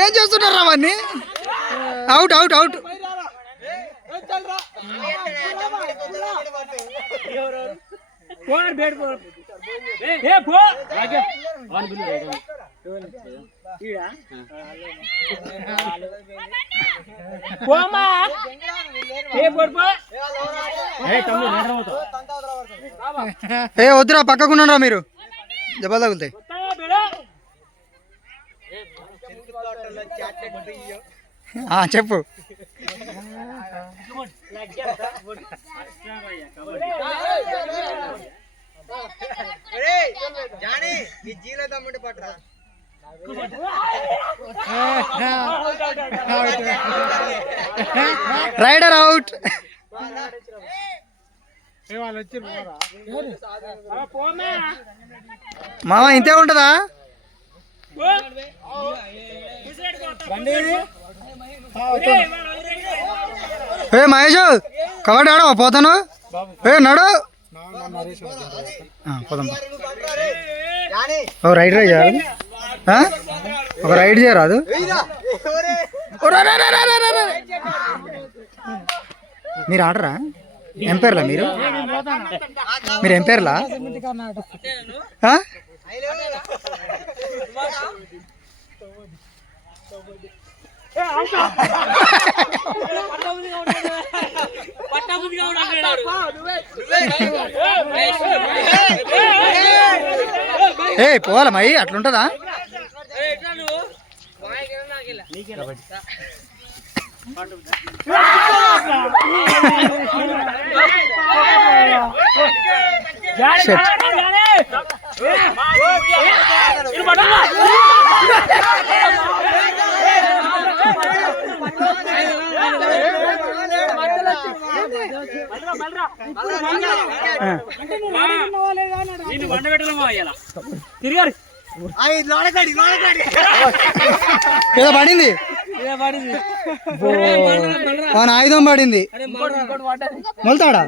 ఏం చేస్తున్నారు అవన్నీ? Out out out. ఏ వద్దురా, పక్కకున్నారా మీరు, దెబ్బలు తగులుతాయి. చెప్పు. Rider out. మామ ఇంతే ఉంటదా? ఏ మహేష్, కబడ్డీ ఆడవా? పోతాను. ఏ నడు, పోదాం. రైడ్ చేయరాదు, ఒక రైడ్ చేయరాదు. మీరు ఆడరా? ఎంపైర్లా మీరు? మీరు ఎంపైర్లా? ఏ పోవాలా మై, అట్లుంటదా? ఏదో పడింది, ఆయుధం పడింది. మొలతాడా?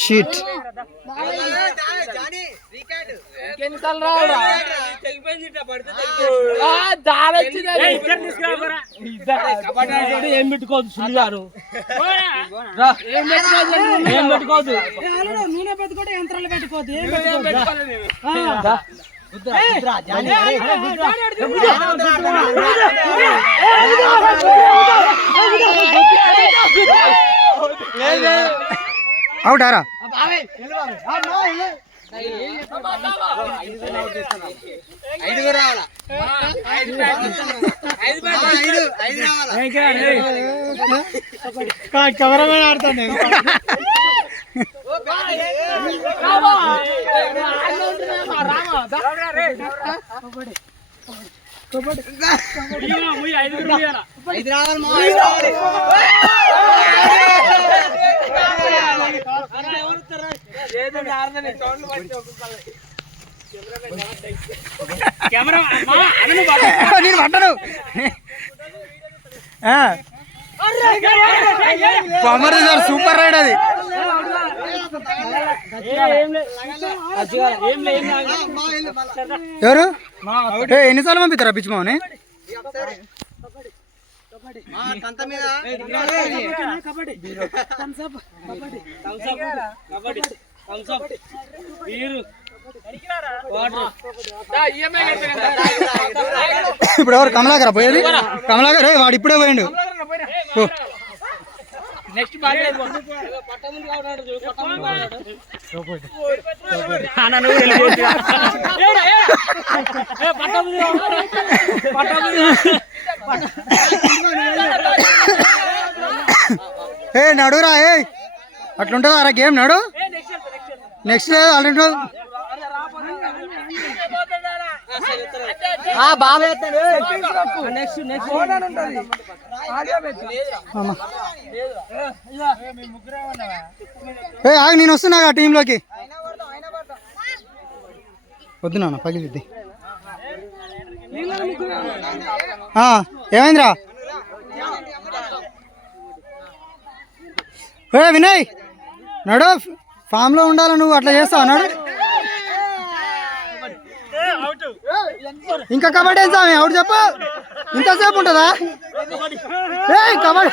షిట్. ఏం పెట్టుకోవద్దు సుల్లిగారు, ఏం పెట్టుకోవద్దు, నూనె పెట్టుకోవద్దు, యంత్రాలు పెట్టుకోవద్దు, ఏం పెట్టుకోవద్దు. అవుటారా? కెమెరామెన్ ఆడతాను. నేను పట్టను. సూపర్ రైడ్ అది. ఎవరు? ఎన్నిసార్లు పంపిస్తారా పిచ్చి మామని? ఇప్పుడు ఎవరు? కమలాకరా పోయేది? కమలాకర్ వాడు ఇప్పుడే పోయిండు. ఏ నడురా, ఏ అట్లుంటుందా అరా గేమ్? నడు. నెక్స్ట్ ఆల్రెడీ ఆగి, నేను వస్తున్నా టీంలోకి. వద్దు నాన్న, పగిలిద్ది. ఏమైందిరా? ఏ వినయ్ నడు, ఫామ్ లో ఉండాలి నువ్వు, అట్లా చేస్తావు. నడు. ఇంకా కబడ్డీ అవుట్ చెప్పు. ఇంతసేపు ఉంటుందా? ఏయ్ కబడ్డీ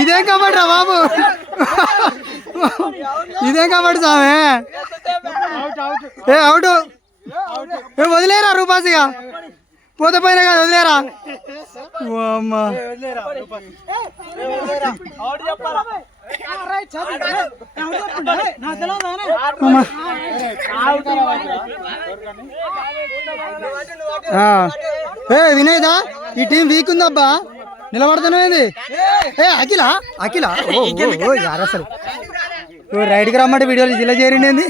ఇదేం కబడ్డీ రా బాబు, ఇదేం కబడ్డీ సామే. ఏ అవుట్, ఏ వదిలేరా రూపాసిగా, పోతే పైన కాదు వదిలేరా. అమ్మా ఏ వినయ్దా, ఈ టీం వీక్ ఉందబ్బా, నిలబడుతున్నాయింది. ఏ అఖిల అఖిల ఓ యార్ అసలు రైడ్కి రమ్మంటే వీడియోలు ఇలా చేరిండి.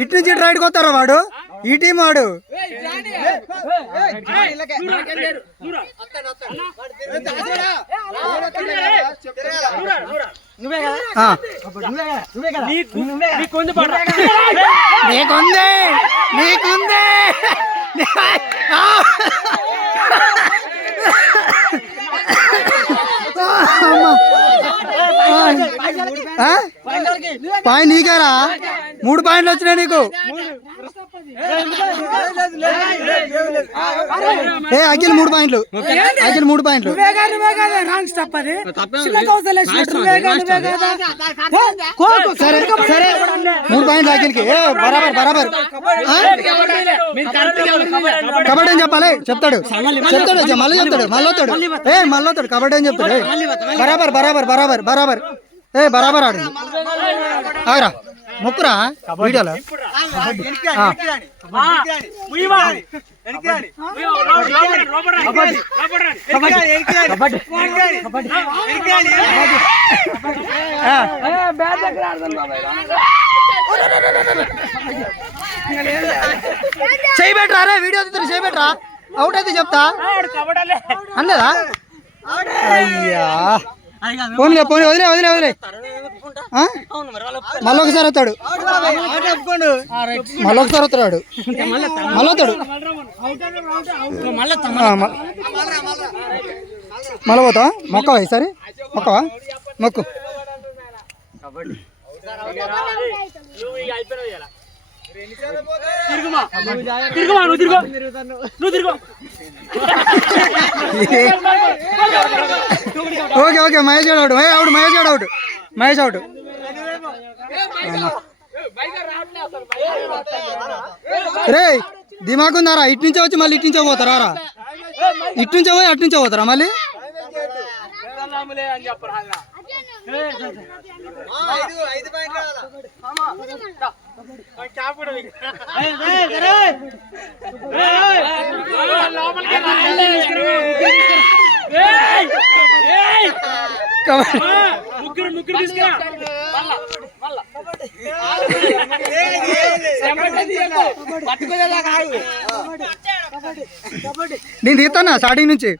ఇటు నుంచి ఇటు రైడ్కి వస్తారా వాడు, ఈ టీం వాడు. నీకుంది నీకుంది పాయింట్ నీకేరా, 3 పాయింట్లు వచ్చినాయి నీకు. ఏ అఖిల్ 3 పాయింట్లు, అఖిల్ 3 పాయింట్లు. సరే సరే 3 పాయింట్లు అఖిల్కి. బరాబర్ బరాబర్. కబడ్డీ అని చెప్పాలి, చెప్తాడు చెప్తాడు మళ్ళీ చెప్తాడు, మళ్ళీ వస్తాడు. ఏ మళ్ళీ వస్తాడు, కబడ్డీ అని చెప్తాడు. బరాబర్ బరాబర్ బరాబర్ బరాబర్. ఏ బరాబర్ ఆడు ఆగరా, మొక్కురా వీడియోలో. చేయి పెట్టరా రే, వీడియో తీస్తారు చేయి పెట్టరా, అవుట్ అయితే చెప్తా అన్నదా. అయ్యా పోనీ పోనీ వదిలే వదిలే వదిలే. మళ్ళీ ఒకసారి వస్తాడు, మళ్ళీ ఒకసారి వస్తాడు, మళ్ళీ వస్తాడు, మళ్ళీ పోతా. మొక్కవా ఈసారి, మొక్కవా మొక్కు. Okay okay Mahesh out, out Mahesh out, Mahesh out. రే దిమాగ్ ఉందారా, ఇటు నుంచే వచ్చి మళ్ళీ ఇటు నుంచే పోతారా రా, ఇటు నుంచే పోయి అటు నుంచే పోతారా మళ్ళీ. నేను తీస్తానా స్టార్టింగ్ నుంచి.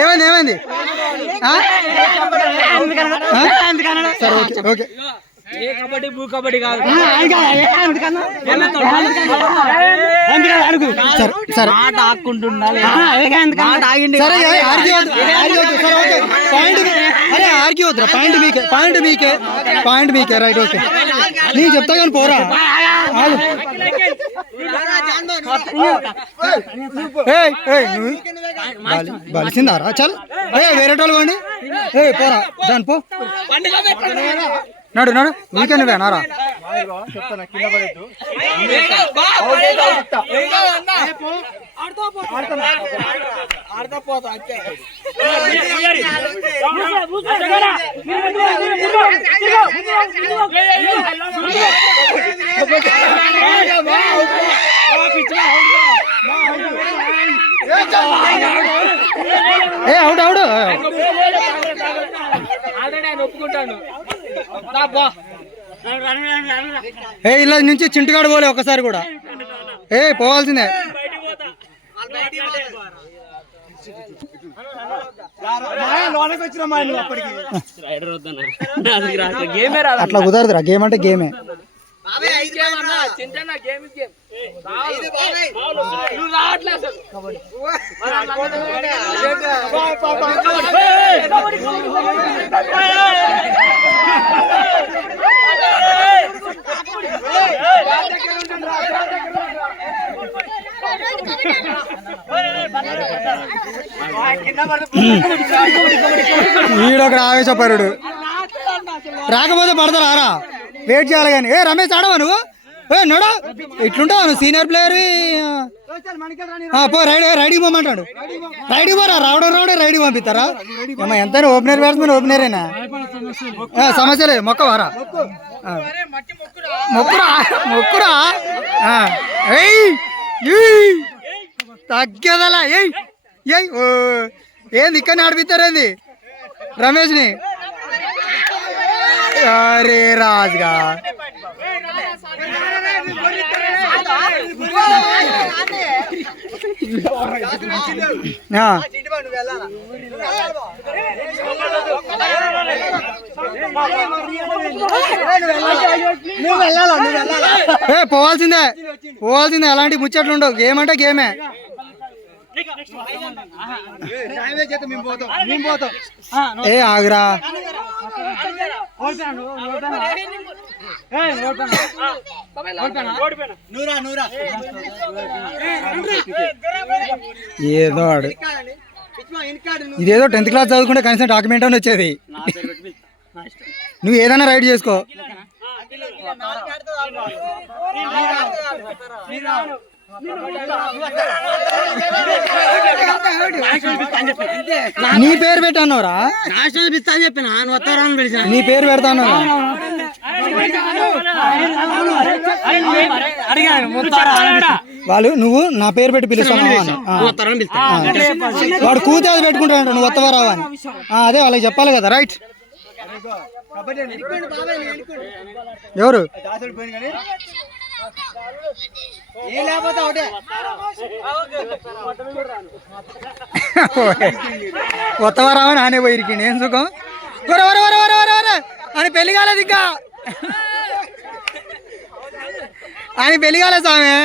ఏమైంది ఏమైంది సరే ఓకే ఓకే. కబడ్డీ భూ కబడ్డీ కాదు, పాయింట్ మీకే పాయింట్ మీకే రైట్ ఓకే. నేను చెప్తా కానీ పోరా. బలిసిందారా చల్ వేరే వాళ్ళు పోండి. పోరా దాని పో నడు నడు వీకెండ్ వేనారా. ఏ అవుడు అవుడు ఏ ఇలా నుంచి చింటికాడు పోలే ఒక్కసారి కూడా. ఏ పోవాల్సిందే. అట్లా కుదరదురా, గేమ్ అంటే గేమే. వీడొకడు ఆవేశపరుడు, రాకపోతే పడతారా రా, వెయిట్ చేయాలి కానీ. ఏ రమేష్ ఆడవా నువ్వు? ఏ నడు, ఇట్లుంటావు నువ్వు సీనియర్ ప్లేయర్. పో రైడింగ్ పోమంటాడు, రైడింగ్ పోరా, రావడం రైడింగ్ పంపిస్తారా? ఏమో ఎంతైనా ఓపెనర్ బ్యాట్స్మెన్ ఓపెనరేనా, సమస్య లేదు. మొక్కవారా, మొక్కురా. తగ్గదలా ఏంది ఇక్కడ నడిపిస్తారేంది రమేష్ని? అరే రాజుగా పోవాల్సిందే, అలాంటి ముచ్చట్లు ఉండవు. గేమ్ అంటే గేమే. ఏ ఆగురా, ఏదో ఆడు, ఇదేదో 10th క్లాస్ చదువుకుంటే కనీసం డాక్యుమెంట్ అని వచ్చేది. నువ్వు ఏదైనా రైడ్ చేసుకో. నీ పేరు పెట్టానోరా, నీ పేరు పెడతాను. వాళ్ళు నువ్వు నా పేరు పెట్టి పిలుస్తాను, వాడు కూతే అది పెట్టుకుంటాడు, నువ్వు వత్తవా రావా అని. అదే వాళ్ళకి చెప్పాలి కదా. రైట్, ఎవరు కొత్తవా రావని ఆనే పోయిరికి ఏం సుఖం అని పెళ్లి కాలేదు ఇంకా, అని పెళ్లి కాలేదు సామె.